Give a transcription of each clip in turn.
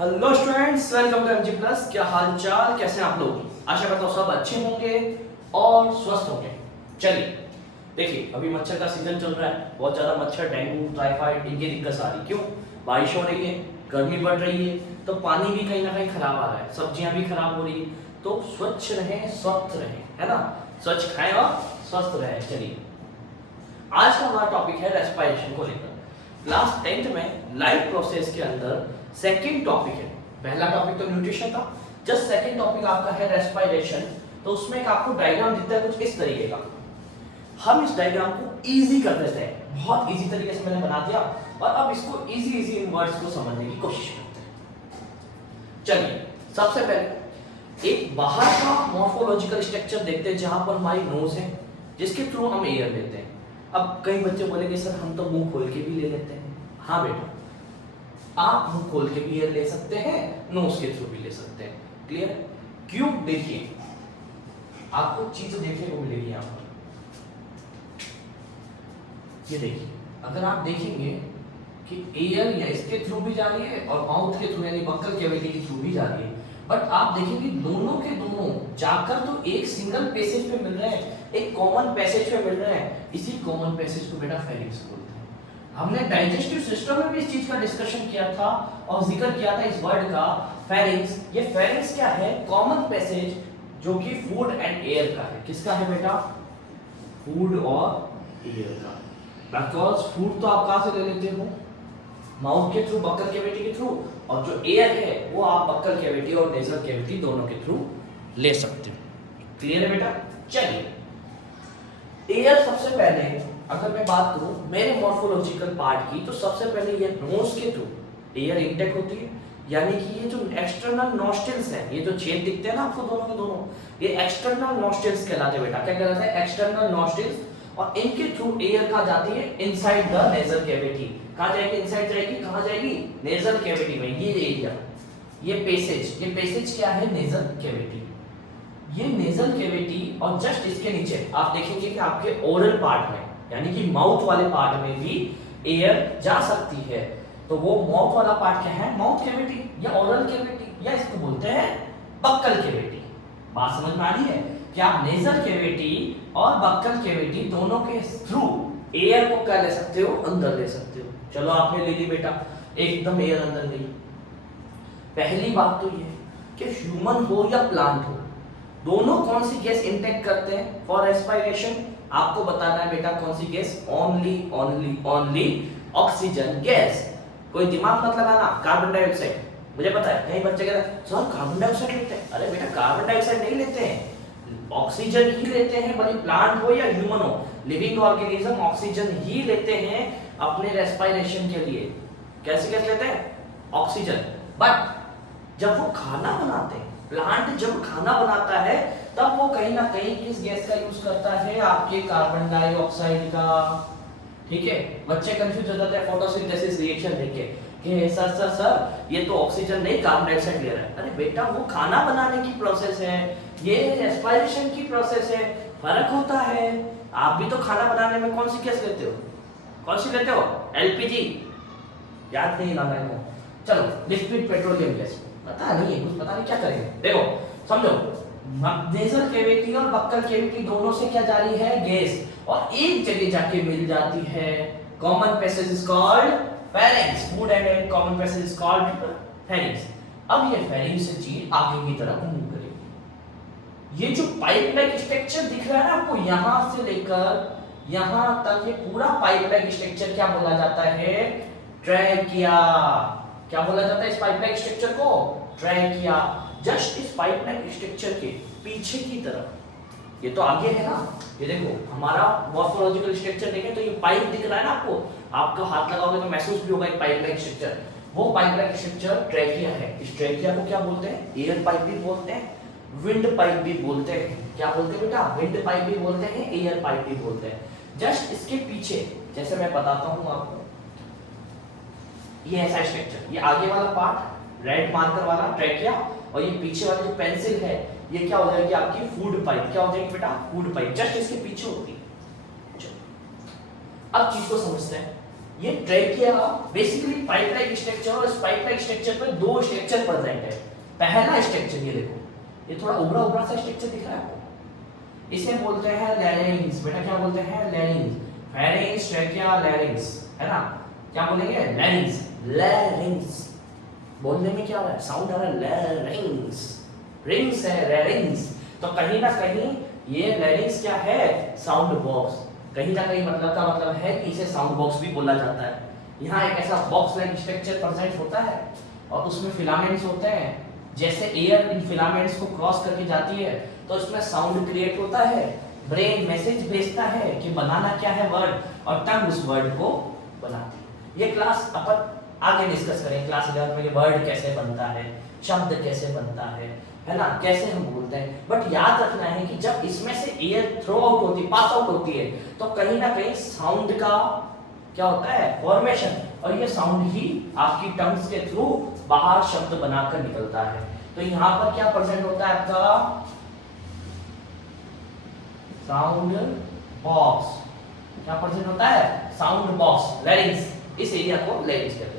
Hello students, welcome to MG plus. क्या हाल चाल, कैसे हैं आप लोग? आशा करता हूँ सब अच्छे होंगे और स्वस्थ होंगे। चलिए देखिए, अभी मच्छर का सीजन चल रहा है, बहुत ज्यादा मच्छर, डेंगू, टाइफाइड, इनकी दिक्कत आ रही। क्यों? बारिश हो रही है, गर्मी बढ़ रही है, तो पानी भी कहीं ना कहीं खराब आ रहा है, सब्जियां भी खराब हो रही है। तो स्वच्छ रहें, स्वस्थ रहें, है ना? स्वच्छ खाएं और स्वस्थ रहें। चलिए, आज का हमारा टॉपिक है रेस्पिरेशन को लेकर। क्लास 10th में लाइफ प्रोसेस के अंदर सेकंड टॉपिक है। पहला टॉपिक तो न्यूट्रिशन था, जस्ट सेकंड टॉपिक आपका है रेस्पिरेशन। तो उसमें एक आपको डायग्राम दिखता है कुछ इस तरीके का। हम इस डायग्राम को इजी कर देते हैं, बहुत इजी तरीके से मैंने बना दिया, और अब इसको इजी इन वर्ड्स को समझने की कोशिश करते हैं। चलिए, सबसे पहले एक बाहर का मॉर्फोलॉजिकल स्ट्रक्चर देखते हैं, जहां पर हमारी नोज है, जिसके थ्रू हम एयर लेते हैं। अब कई बच्चे बोलेंगे सर हम तो मुंह खोल के भी ले लेते हैं। हाँ बेटा, आप मुंह खोल के भी एयर ले सकते हैं, नोज के थ्रू भी ले सकते हैं। क्लियर? क्यों? देखिए, आपको चीज देखने को मिलेगी यहां पर। ये देखिए, अगर आप देखेंगे कि एयर या इसके थ्रू भी जा रही है और माउथ के थ्रू यानी बक्कल कैविटी के थ्रू भी जा रही है, बट आप देखेंगे दोनों के दोनों जाकर तो एक सिंगल पैसेज पे मिल रहे हैं, एक कॉमन पैसेज पे मिल रहे हैं। इसी कॉमन पैसेज को बेटा फेरिंक्स बोलते हैं। हमने डाइजेस्टिव सिस्टम में भी इस चीज का डिस्कशन किया था और जिक्र किया था इस वर्ड का, फेरिंक्स। ये फेरिंक्स क्या है? कॉमन पैसेज जो कि फूड एंड एयर का है। किसका है बेटा? फूड और एयर का। बिकॉज फूड तो आप कहां से ले लेते हो? माउथ के थ्रू, बक्कल कैविटी के थ्रू, और जो एयर है वो आप बक्कल कैविटी और नेजल कैविटी दोनों के थ्रू ले सकते हो। क्लियर है बेटा? चलिए, एयर सबसे पहले अगर मैं बात करूं मेरे मॉर्फोलॉजिकल पार्ट की, तो सबसे पहले ये नोज के थ्रू एयर इनटेक होती है। यानी कि ये जो एक्सटर्नल नॉस्ट्रिल्स हैं, ये जो छेद दिखते हैं ना आपको दोनों के दोनों, ये एक्सटर्नल नॉस्ट्रिल्स कहलाते हैं बेटा। क्या कहलाते हैं? External nostrils. और इनके थ्रू एयर कहाँ जाती है? Inside the nasal cavity. कहाँ जाएगी? इनसाइड जाएगी। कहाँ जाएगी? नेजल कैविटी में। ये एरिया, ये पैसेज क्या है? Nasal cavity. ये नेजल कैविटी और जस्ट इसके नीचे आप देखेंगे कि आपके ओरल पार्ट में यानी कि माउथ वाले पार्ट में भी एयर जा सकती है। तो वो माउथ वाला पार्ट क्या है? माउथ कैविटी या ओरल कैविटी, या इसको बोलते हैं बक्कल कैविटी। बात समझ में आ रही है कि आप नेजल कैविटी और बक्कल कैविटी दोनों के थ्रू एयर को क्या ले सकते हो? अंदर ले सकते हो। चलो, आपने ले ली बेटा, एकदम एयर अंदर गई। पहली बात तो ये कि ह्यूमन हो या प्लांट हो, दोनों कौन सी गैस इंटेक करते हैं फॉर रेस्पिरेशन? आपको बताना है बेटा कौन सी गैस? Only oxygen gas. कोई दिमाग मत लगाना। कार्बन डाइऑक्साइड, मुझे पता है कई बच्चे कहते हैं सर कार्बन डाइऑक्साइड लेते हैं। अरे बेटा, कार्बन डाइऑक्साइड नहीं लेते हैं, ऑक्सीजन ही लेते हैं, भले प्लांट हो या ह्यूमन हो। लिविंग ऑर्गेनिज्म ऑक्सीजन ही लेते हैं अपने रेस्पिरेशन के लिए। कैसे लेते हैं? ऑक्सीजन। बट जब वो खाना बनाते हैं, प्लांट जब खाना बनाता है, तब वो कहीं ना कहीं किस गैस का यूज करता है? आपके कार्बन डाइऑक्साइड का। ठीक है? बच्चे कंफ्यूज हो जाते हैं फोटोसिंथेसिस रिएक्शन देख के सर ये तो ऑक्सीजन नहीं कार्बन डाइऑक्साइड ले रहा है। अरे बेटा, वो खाना बनाने की प्रोसेस है, ये रेस्पिरेशन की प्रोसेस है, फर्क होता है। आप भी तो खाना बनाने में कौन सी गैस लेते हो? कौन सी लेते हो? एलपीजी। याद नहीं लाना है? चलो, लिक्विड पेट्रोलियम गैस। पता नहीं है कुछ, पता नहीं क्या करेंगे। देखो समझो, नेजल कैविटी और बक्कल कैविटी दोनों से क्या जा रही है? गैस, और एक जगह जाके मिल जाती है। Common passage is called pharynx. Food and air common passage is called pharynx. अब ये फेरिंक्स से चीज आगे की तरफ मूव करेगी। ये जो पाइप लाइक स्ट्रक्चर दिख रहा है ना आपको, यहां से लेकर यहां तक, ये पूरा पाइप लाइक स्ट्रक्चर क्या बोला जाता है? ट्रैकिया। क्या बोला जाता है इस पाइप लाइक स्ट्रक्चर को? ट्रैकिया। जस्ट इस पाइप लाइक स्ट्रक्चर के पीछे की तरफ, ये तो आगे है ना, ये देखो हमारा मॉर्फोलॉजिकल स्ट्रक्चर देखें तो ये पाइप दिख रहा है ना आपको, आपका हाथ लगाओगे तो महसूस भी होगा एक पाइप लाइक स्ट्रक्चर। वो पाइप लाइक स्ट्रक्चर ट्रैकिया है। इस ट्रैकिया को क्या बोलते हैं? एयर पाइप भी बोलते हैं, विंड पाइप भी बोलते हैं। क्या बोलते हैं बेटा? विंड पाइप भी बोलते हैं, एयर पाइप भी बोलते हैं। जस्ट इसके पीछे, जैसे मैं बताता हूं आपको, ये ऐसा स्ट्रक्चर, ये आगे वाला पार्ट रेड मार्कर वाला ट्रैकिया, और ये पीछे वाली जो पेंसिल है ये क्या हो जाएगी? आपकी फूड पाइप। क्या हो जाएगी बेटा? Food pipe. जस्ट इसके पीछे होती है। अब चीज को समझते हैं। ये trachea basically pipe like structure, और इस पाइप लाइक स्ट्रक्चर में दो स्ट्रक्चर प्रेजेंट है। पहला स्ट्रक्चर ये देखो, ये थोड़ा उभरा उभरा सा स्ट्रक्चर दिख रहा है आपको, इसे बोलते हैं लैरिंग्स। बेटा क्या बोलते हैं? लैरिंग्स। फेरिंग्स, ट्रेकिया, लैरिंग्स, है ना? क्या बोलेंगे? लैरिंग्स। लैरिंग्स बोलने में क्या आ रहा है? साउंड आ रहा है लैरिंग्स। रिंग्स है, लैरिंग्स। तो कहीं ना कहीं ये लैरिंग्स क्या है? Sound box. कहीं ना कहीं मतलब का मतलब है कि इसे साउंड बॉक्स भी बोला जाता है। यहाँ एक ऐसा बॉक्स लाइक स्ट्रक्चर प्रेजेंट होता है और उसमें फिलामेंट्स होते हैं। जैसे एयर इन फिलामेंट्स को क्रॉस करके जाती है तो इसमें साउंड क्रिएट होता है, ब्रेन मैसेज भेजता है कि बनाना क्या है वर्ड, और टंग उस वर्ड को बनाती है। ये क्लास अपन आगे डिस्कस करें क्लास 11 में कि वर्ड कैसे बनता है, शब्द कैसे बनता है ना, कैसे हम बोलते हैं। बट याद रखना है कि जब इसमें से एयर थ्रो आउट होती, पास आउट होती है, तो कहीं ना कहीं साउंड का क्या होता है? फॉर्मेशन, और ये साउंड ही आपकी टंग्स के थ्रू बाहर शब्द बनाकर निकलता है। तो यहाँ पर क्या प्रेजेंट होता है आपका? Sound box. क्या प्रेजेंट होता है? Sound box, लैरिंग्स। इस एरिया को लैरिंग्स कहते हैं।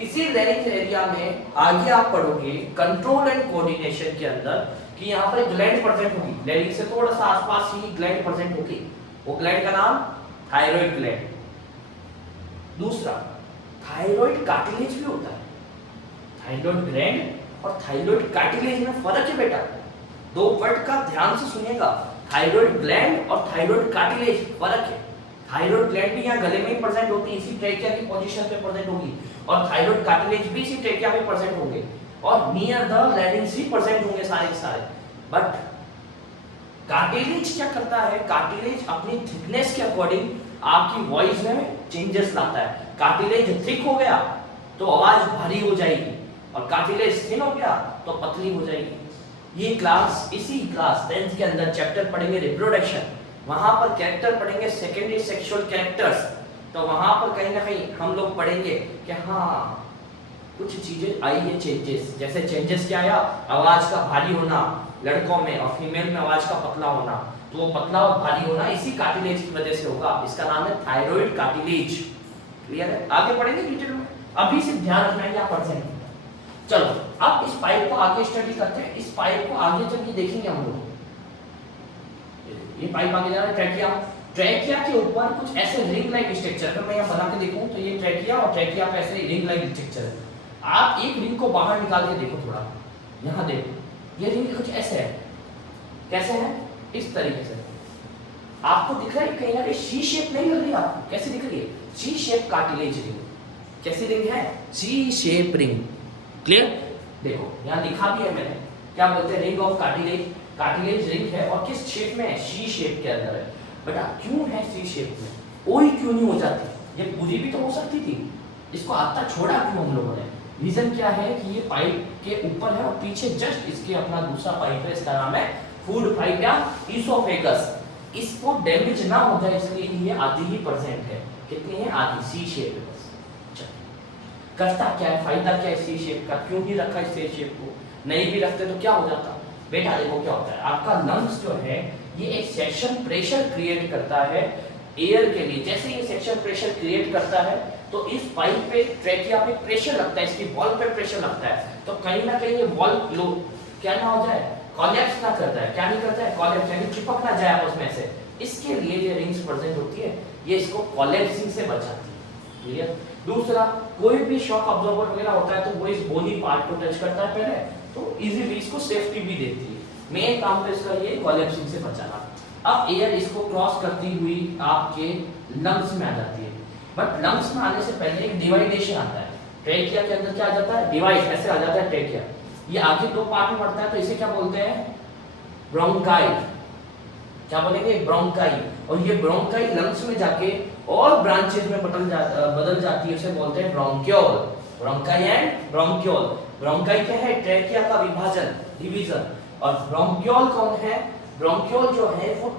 इसी लैरिंग्स एरिया में आगे आप पढ़ोगे कंट्रोल एंड कोऑर्डिनेशन के अंदर कि यहाँ पर एक ग्लैंड प्रेजेंट होगी, लैरिंग्स से थोड़ा सा आसपास ही ग्लैंड प्रेजेंट होगी। वो ग्लैंड का नाम थायराइड ग्लैंड। दूसरा, थायराइड कार्टिलेज भी होता है। थायराइड ग्लैंड और थायराइड कार्टिलेज में फर्क है बेटा। दो वर्ड का ध्यान से सुनिएगा, थायराइड ग्लैंड और थायराइड कार्टिलेज फर्क है। थायराइड ग्लैंड भी यहाँ गले में ही प्रेजेंट होती है, इसी ट्रेकिया की पोजीशन पे प्रेजेंट होगी, और थायराइड कार्टिलेज भी इसी ट्रेकिया में प्रेजेंट होंगे, और near the larynx he present होंगे सारे के सारे। बट कार्टिलेज क्या करता है? कार्टिलेज अपनी थिकनेस के अकॉर्डिंग आपकी वॉइस में चेंजेस लाता है। कार्टिलेज थिक हो गया तो आवाज भारी हो जाएगी, और कार्टिलेज थिन हो गया तो पतली हो जाएगी। ये क्लास, इसी क्लास 10th के अंदर चैप्टर पढ़ेंगे रिप्रोडक्शन, वहां पर कैरेक्टर पढ़ेंगे सेकेंडरी सेक्सुअल कैरेक्टर्स। तो वहां पर कहीं ना कहीं हम लोग पढ़ेंगे कि हाँ कुछ चीजें आई है चेंजेस। जैसे चेंजेस क्या आया? आवाज का भारी होना लड़कों में, और फीमेल में आवाज का पतला होना। तो वो पतला और भारी होना इसी कार्टिलेज की वजह से होगा। इसका नाम है थायराइड कार्टिलेज। क्लियर है? आगे पढ़ेंगे डिटेल में, अभी सिर्फ ध्यान रखना है क्या प्रेजेंट। चलो अब इस पाइप को आगे स्टडी करते हैं। इस पाइप को आगे जब ये देखेंगे हम लोग, ये पाइप आगे जा रहा है ट्रेकिया। ट्रेकिया के ऊपर कुछ ऐसे रिंग लाइक स्ट्रक्चर, अगर मैं यहाँ बना के देखूं तो ये ट्रेकिया, और ट्रेकिया पे ऐसे रिंग लाइक स्ट्रक्चर है। आप एक रिंग को बाहर निकाल के देखो थोड़ा, यहाँ देखो, ये रिंग कुछ ऐसे है। कैसे है? इस तरीके से आपको दिख रहा है कहीं ना कहीं सी शेप नहीं लग रही आपको? कैसे दिख रही है? सी शेप कार्टिलेज रिंग। कैसी रिंग है? सी शेप रिंग। क्लियर? देखो यहाँ लिखा भी है मैंने, क्या बोलते हैं? Ring of cartilage. Cartilage ring है, और किस शेप में है? सी शेप के अंदर है। बेटा क्यों है सी शेप में? कोई क्यों नहीं हो जाती? ये पूरी भी तो हो सकती थी, इसको आता छोड़ा क्यों हम लोगों ने? रीजन क्या है कि ये पाइप के ऊपर है और पीछे जस्ट इसके अपना दूसरा पाइप है, इसका नाम है फूड पाइप या इसोफेगस। इसको डैमेज ना हो जाए इसलिए ये आधी ही प्रेजेंट है। कितनी है? आधी। सी शेप है बस। करता क्या है, फायदा क्या है सी शेप का? क्यों ही रखा इस सी शेप को? नहीं भी रखते तो क्या हो जाता? बेटा देखो क्या होता है, आपका लंग्स जो है ये एक सेक्शन प्रेशर क्रिएट करता है एयर के लिए। जैसे ये सेक्शन प्रेशर क्रिएट करता है तो इस पाइप पे, ट्रेकिया पे प्रेशर लगता है, इसकी वॉल पे प्रेशर लगता है, तो कहीं ना कहीं ये वॉल लो क्या ना हो जाए, कोलैप्स ना करता है। क्या नहीं करता है? कोलैप्स, यानी चिपक ना जाए आपस में से। इसके लिए ये रिंग्स प्रेजेंट होती है, ये इसको कोलैप्सिंग से बचाती है। क्लियर? दूसरा, कोई भी शॉक अब्जॉर्बर वगैरह होता है तो वो इस बोनी पार्ट को टच करता है पहले, तो इजीली इसको सेफ्टी भी देती है। मेन काम तो इसका ये कोलैप्सिंग से बचाना। अब एयर इसको क्रॉस करती हुई आपके लंग्स में आ जाती है, बट लंग्स में आने से पहले एक डिवाइडेशन आता है। ट्रेकिया के अंदर क्या आ जाता है? डिवाइड, ऐसे आ जाता है ट्रेकिया। ये आगे दो पार्ट में बढ़ता है, तो इसे क्या बोलते हैं? ब्रोंकाई। क्या बोलेंगे? ब्रोंकाई। और ये ब्रोंकाई लंग्स में जाके और ब्रांचेस में बदल जाती है, उसे बोलते हैं bronchiole. Bronchi and bronchiole. Bronchi क्या है? ट्रेकिया का विभाजन, डिवीजन। और ब्रोंक्यूल कौन है? ब्रोंक्यूल जो है वो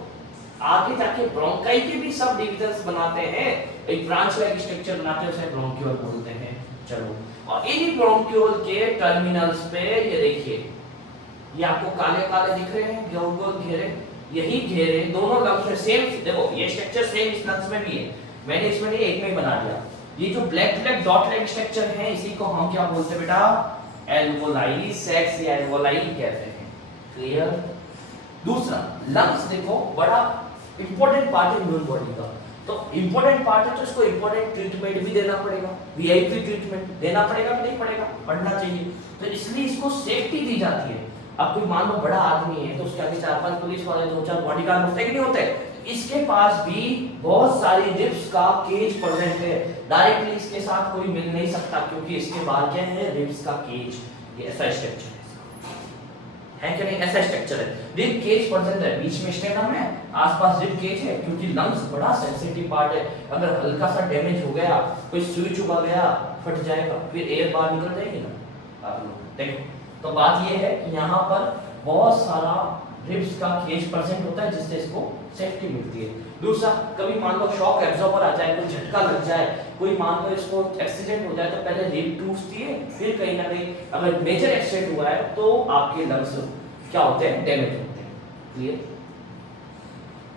आगे जाके ब्रोंकाई के भी सब डिविजन्स बनाते हैं, एक ब्रांच लाइक स्ट्रक्चर बनाते हैं, उसे ब्रोंक्यूल बोलते हैं। चलो, और इन्हीं ब्रोंक्यूल के टर्मिनल्स पे ये देखिए, ये आपको काले काले दिख रहे हैं, गोल गोल घेरे, यही घेरे दोनों लंग्स में सेम। देखो ये स्ट्रक्चर सेम इस लंग्स में भी है, मैंने इसमें नहीं एक में ही बना दिया। ये जो black black dot like structure है इसी को हम क्या बोलते हैं बेटा, एल्वोलाई सेक्स या एल्वोलाई कहते हैं। क्लियर। दूसरा लंग्स देखो बड़ा इंपॉर्टेंट पार्ट है ह्यूमन बॉडी का, तो इंपॉर्टेंट पार्ट है तो इसको इंपॉर्टेंट ट्रीटमेंट भी देना पड़ेगा, वीआईपी ट्रीटमेंट देना पड़ेगा कि नहीं पड़ेगा, पढ़ना चाहिए। तो इसलिए इसको सेफ्टी दी जाती है। अब कोई मान लो बड़ा आदमी है तो उसके आगे 4-5 पुलिस वाले 2-4 बॉडीगार्ड होते हैं कि नहीं होते, इसके पास भी बहुत सारी रिब्स का केज प्रेजेंट है, डायरेक्टली इसके साथ कोई मिल नहीं सकता क्योंकि इसके बाहर क्या है, रिब्स का केज। ये ऐसा स्ट्रक्चर है कि नहीं, ऐसा स्ट्रक्चर है, रिब केज प्रेजेंट है, बीच में स्टेनम है, आसपास रिब केज है, क्योंकि लंग्स बड़ा सेंसिटिव पार्ट है, अगर हल्का सा डैमेज हो गया, कोई सुई चुभा गया, फट जाएगा, फिर एयर बाहर निकल जाएगी ना। आप लोग देखो, तो बात ये है कि यहाँ पर बहुत सारा रिब्स का केज प्रेजेंट होता है जिससे इसको सेफ्टी मिलती है। दूसरा, कभी मान लो शॉक एब्जॉर्बर आ जाए, कोई झटका लग जाए, कोई मान लो इसको एक्सीडेंट हो जाए तो पहले रिब टूटती है, फिर कहीं ना कहीं अगर मेजर एक्सीडेंट हुआ है तो आपके लंग्स क्या होते हैं, डैमेज होते हैं। क्लियर।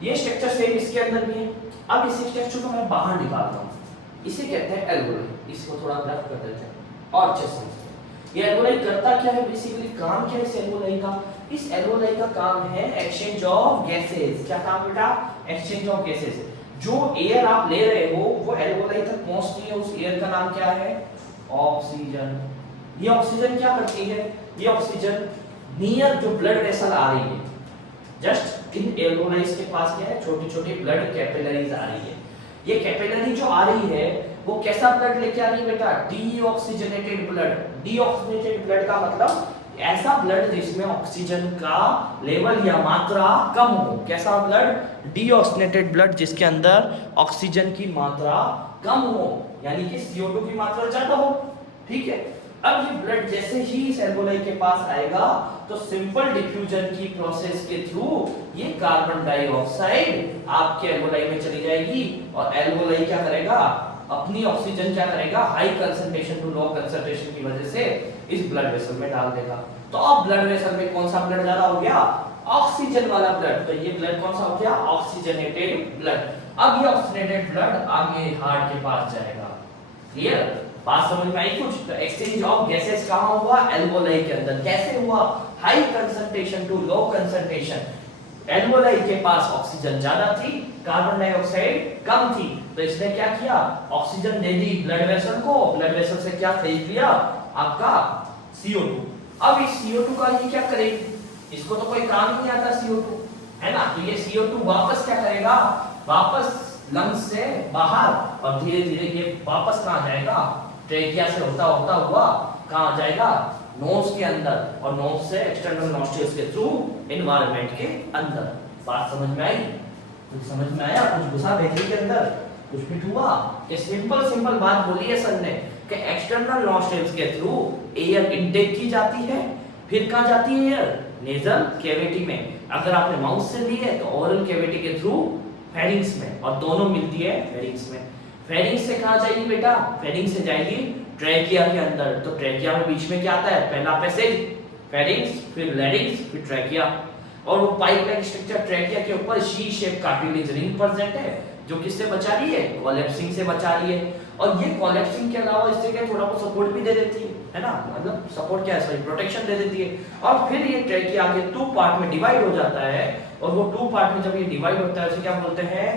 ये स्ट्रक्चर सेम इसके अंदर भी है। अब इस स्ट्रक्चर को मैं बाहर निकालता हूँ, इसे कहते हैं एल्वोलाई। इसको थोड़ा ग्राफ कर देते हैं और अच्छे से। ये एल्वोलाई करता क्या है, बेसिकली काम क्या है इस एल्वोलाई का, इस एल्वोलाई का काम है एक्सचेंज ऑफ गैसेस। क्या काम बेटा, एक्सचेंज ऑफ गैसेस। जो एयर आप ले रहे हो वो एल्वोलाई तक पहुंचती है, उस एयर का नाम क्या है, ऑक्सीजन। ये ऑक्सीजन क्या करती है, ये ऑक्सीजन नियर जो ब्लड वेसल आ रही है, जस्ट इन एल्वोलाइज के पास क्या है, छोटी छोटी ब्लड कैपिलरीज आ रही है। ये कैपिलरी जो आ रही है वो कैसा ब्लड लेके आ रही है बेटा, डीऑक्सीजनेटेड ब्लड। डीऑक्सीजनेटेड ब्लड का मतलब ऐसा ब्लड जिसमें ऑक्सीजन का लेवल या मात्रा कम हो। कैसा ब्लड, डीऑक्सीजनेटेड ब्लड जिसके अंदर ऑक्सीजन की मात्रा कम हो, यानी कि CO2 की मात्रा ज्यादा हो। ठीक है। अब ये ब्लड जैसे ही इस एल्वोलाई के पास आएगा तो सिंपल डिफ्यूजन की प्रोसेस के थ्रू ये कार्बन डाइऑक्साइड आपके एल्वोलाई में चली जाएगी और एल्वोलाई क्या करेगा, अपनी ऑक्सीजन क्या करेगा, high concentration to low concentration की वजह से इस ब्लड वेसल में डाल देगा। तो अब ब्लड वेसल में कौन सा ब्लड ज्यादा हो गया, ऑक्सीजन वाला ब्लड। तो ये ब्लड कौन सा हो गया, ऑक्सीजनेटेड ब्लड। अब ये ऑक्सीजनेटेड ब्लड आगे हार्ट के पास जाएगा। क्लियर, बात समझ में आई कुछ। तो एक्सचेंज ऑफ गैसेस कहां हुआ, एल्वोलाई के अंदर। कैसे हुआ, high concentration to low concentration. Alveoli के पास ऑक्सीजन ज्यादा थी, कार्बन डाइऑक्साइड कम थी, तो इसने क्या किया, oxygen they the blood vessel को, ब्लड वेसल से क्या खरीद लिया, आपका CO2। अब इस CO2 का ये क्या करेगी, इसको तो कोई काम नहीं आता CO2, है ना। तो ये CO2 वापस क्या करेगा, वापस लंग्स से बाहर, और धीरे धीरे ये वापस कहां जाएगा, ट्रेकिया से होता होता हुआ कहां जाएगा, नोज के अंदर, और नोज से एक्सटर्नल नॉस्ट्रिल्स के थ्रू एनवायरनमेंट के अंदर। बात समझ में आई, कुछ समझ में आया, कुछ घुसा भेजी के अंदर, कुछ फिट हुआ। कि सिंपल सिंपल बात बोली है सर ने कि एक्सटर्नल नॉस्ट्रिल्स के थ्रू एयर इनटेक की जाती है, फिर कहां जाती है एयर, नेजल कैविटी में। अगर आपने माउथ से ली है तो ओरल कैविटी के थ्रू फेरिंग्स में, और दोनों मिलती है फेरिंग्स में। फेरिंग्स से कहां जाएगी बेटा, फेरिंग्स से जाएगी ट्रैकिया के अंदर। तो ट्रैकिया में बीच में क्या आता है, पहला पैसेज फेरिंग्स, फिर लैरिंग्स, फिर ट्रैकिया। और वो पाइप लाइक स्ट्रक्चर ट्रैकिया के ऊपर she shape cartilage ring present है, जो किससे बचा रही है, कोलैप्सिंग से बचा रही है। और ये कोलैप्सिंग के अलावा इससे क्या थोड़ा बहुत सपोर्ट भी दे देती है ना, मतलब सपोर्ट क्या है, सॉरी प्रोटेक्शन दे देती है। और फिर ये ट्रैकिया आगे 2 पार्ट में डिवाइड हो जाता है, और वो 2 पार्ट में जब ये डिवाइड होता है उसे क्या बोलते हैं,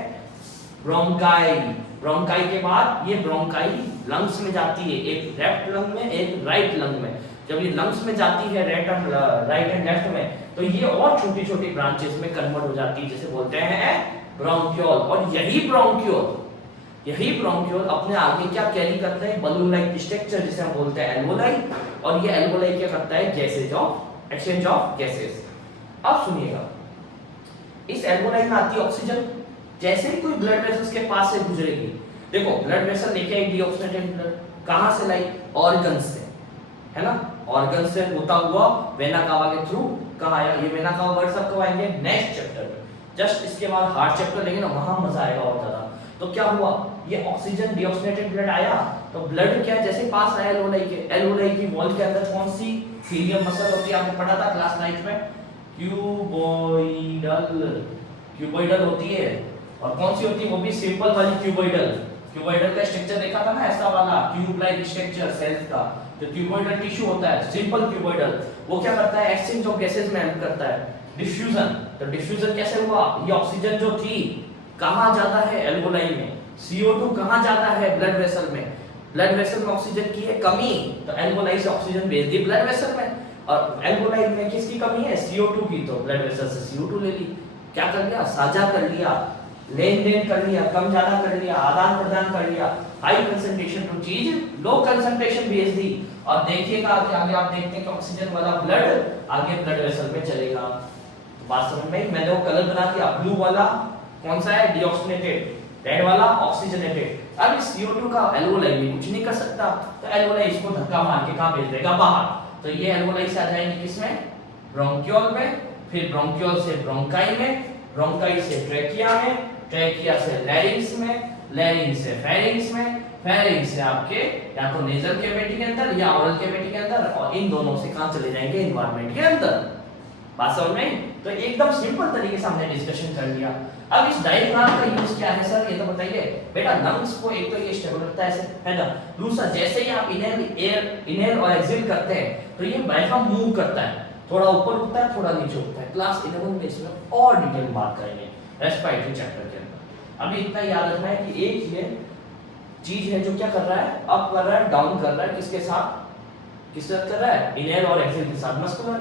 ब्रोंकाई। ब्रोंकाई के बाद ये ब्रोंकाई लंग्स में जाती है, एक लेफ्ट लंग में, एक राइट लंग में। जब ये लंग्स में जाती है राइट एंड लेफ्ट में, तो ये और छोटी छोटी ब्रांचेस में कन्वर्ट हो जाती है, जिसे बोलते हैं ब्रोंक्यूल। और यही ब्रोंक्यूल अपने आगे क्या कैरी करते हैं, बलून लाइक स्ट्रक्चर जिसे हम बोलते हैं एल्वोलाई। और ये एल्वोलाई क्या करता है, gases of exchange of gases. अब सुनिएगा, इस एल्वोलाई में आती है ऑक्सीजन। जैसे ही कोई ब्लड वेसल्स के पास से गुजरेगी, देखो ब्लड वेसल लेके आई डीऑक्सीजनेटेड ब्लड, कहां से लाई, ऑर्गन से, है ना, ऑर्गन से होता हुआ वेना कावा के थ्रू कहां आया। ये वेना कावा वर्ड सब कब आएंगे, नेक्स्ट चैप्टर में। जस्ट इसके बाद हार्ट चैप्टर लेंगे ना, वहां मजा आएगा और ज्यादा। तो क्या हुआ, ये ऑक्सीजन डीऑक्सीजनेटेड ब्लड आया, तो ब्लड क्या जैसे पास आया एल्वोलाई के, एल्वोलाई की वॉल के अंदर कौन सी सीलियम मसल होती है, आपने पढ़ा था क्लास 9 में, क्यूबॉइडल होती है। और कौन सी होती है, वो भी सिंपल वाली क्यूबॉइडल, क्यूबॉइडल का स्ट्रक्चर देखा था ना, ऐसा वाला ट्यूब लाइक स्ट्रक्चर सेल्स का। जो क्यूबॉइडल टिश्यू होता है, सिंपल क्यूबॉइडल, वो क्या करता है, एक्सचेंज ऑफ गैसेस में हेल्प करता है। डिफ्यूजन, तो डिफ्यूजन कैसे हुआ, ये ऑक्सीजन जो थी कहाँ जाता है, एल्वोलाई में। CO2 कहाँ जाता है, ब्लड वेसल में। ब्लड वेसल में ऑक्सीजन की है कमी, तो एल्वोलाई से ऑक्सीजन भेज दी ब्लड वेसल में। और एल्वोलाई में किसकी कमी है, CO2 की, तो ब्लड वेसल से CO2 ले ली। क्या कर लिया, साझा कर लिया, लेन देन कर लिया, कम ज्यादा कर लिया, आदान प्रदान कर लिया। हाई कंसंट्रेशन टू चीज लो कंसंट्रेशन भेज दी। और देखिएगा कि आगे आप देखते हैं कि ऑक्सीजन वाला ब्लड आगे ब्लड वेसल में चलेगा। तो बात समझ में, मैंने वो कलर बना दिया, ब्लू वाला कौन सा है, डीऑक्सीनेटेड, रेड वाला ऑक्सीजनेटेड। अब इस CO2 का एल्वोलाई में कुछ नहीं कर सकता, तो एल्वोलाई इसको धक्का मार के कहां भेज देगा, बाहर। तो ये एल्वोलाई से आ जाएंगे किसमें, ब्रोंकियोल में, फिर ब्रोंकियोल से ब्रोंकाई में, ब्रोंकाई से ट्रेकिया में, ट्रेकिया से लैरिंक्स में, लैरिंक्स से फेरिंक्स में, फेरिंक्स से आपके या तो नेजल कैविटी के अंदर या ओरल कैविटी के अंदर, और इन दोनों से कहां चले जाएंगे, एनवायरनमेंट के अंदर। बात समझ में? तो एकदम सिंपल तरीके से हमने डिस्कशन कर लिया। अब इस डायग्राम का यूज क्या है सर, ये तो बताइए बेटा। लंग्स को एक तो ये स्टेबल रखता है ऐसे, है ना। दूसरा, जैसे ही आप इनहेल और एक्सहेल करते हैं तो ये डायफ्राम मूव करता है, थोड़ा ऊपर उठता है, थोड़ा नीचे उठता है। क्लास 11 में इसमें और डिटेल बात करेंगे रेस्पिरेटरी चैप्टर के अंदर। अभी इतना याद रखना है कि एक ये चीज है जो क्या कर रहा है, अप कर रहा है, डाउन कर रहा है, किसके साथ, किसके साथ कर रहा है, इनहेल और एक्सहेल के साथ, मस्कुलर।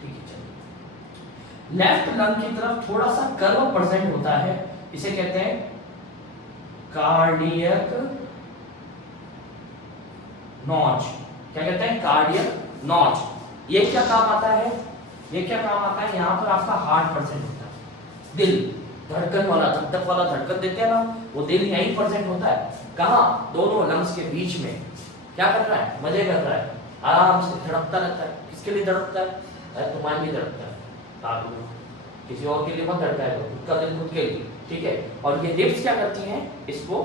ठीक है, चलिए। लेफ्ट लंग की तरफ थोड़ा सा कर्व प्रेजेंट होता है, इसे कहते हैं कार्डियक नॉच। क्या कहते हैं, कार्डियक नॉच। ये क्या काम आता है, ये क्या काम आता है, यहाँ पर आपका हार्ट प्रेजेंट होता है, दिल, धड़कन वाला, धक-धक वाला धड़कन देते हैं ना, वो दिल यहीं प्रेजेंट होता है। कहाँ, दोनों लंग्स के बीच में। क्या कर रहा है, मजे कर रहा है, आराम से धड़कता रहता है। किसके लिए धड़कता है, तुम्हारे लिए धड़कता है, किसी और के लिए मत धड़का है, खुद का दिल खुद के लिए, ठीक है। और ये रिब्स क्या करती हैं, इसको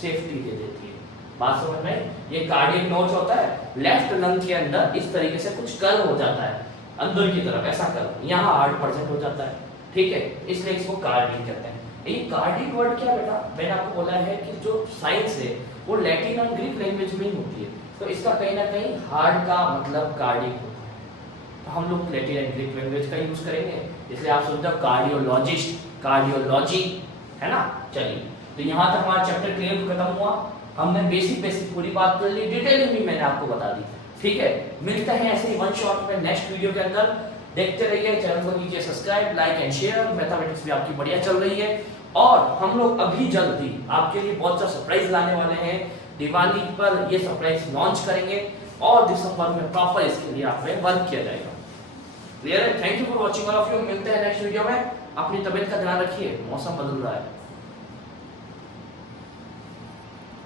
सेफ्टी दे देती है। बात समझ में? ये कार्डियक नोच होता है, लेफ्ट लंग के अंदर इस तरीके से कुछ कर्व हो जाता है अंदर की तरफ, ऐसा कर्व, यहाँ हार्ट प्रेजेंट हो जाता है, ठीक है, इसलिए इसको कार्डियक कहते हैं। ये कार्डियक वर्ड क्या बेटा, मैंने आपको बोला है कि जो साइंस है वो लैटिन और ग्रीक लैंग्वेज में ही होती है, तो इसका कहीं ना कहीं हार्ट का मतलब कार्डियक होता है, तो हम लोग लैटिन एंड ग्रीक लैंग्वेज का यूज करेंगे, इसलिए आप समझो कार्डियोलॉजिस्ट, कार्डियोलॉजी, है ना। चलिए, तो यहाँ तक हमारा चैप्टर क्लियर खत्म हुआ। हमने बेसिक पूरी बात कर ली, डिटेलिंग भी मैंने आपको बता दी, ठीक है। मिलते हैं ऐसे ही वन शॉट में नेक्स्ट वीडियो के अंदर। देखते रहिए, चैनल को कीजिए subscribe, like and share. Mathematics भी आपकी बढ़िया चल रही है, और हम लोग अभी जल्दी आपके लिए बहुत सा सरप्राइज लाने वाले हैं। दिवाली पर ये सरप्राइज लॉन्च करेंगे, और दिसंबर में प्रॉपर इसके लिए आप में वर्क किया जाएगा। क्लियर है? Thank you for watching all of you. मिलते हैं नेक्स्ट वीडियो में। अपनी तबीयत का ध्यान रखिए, मौसम बदल रहा है।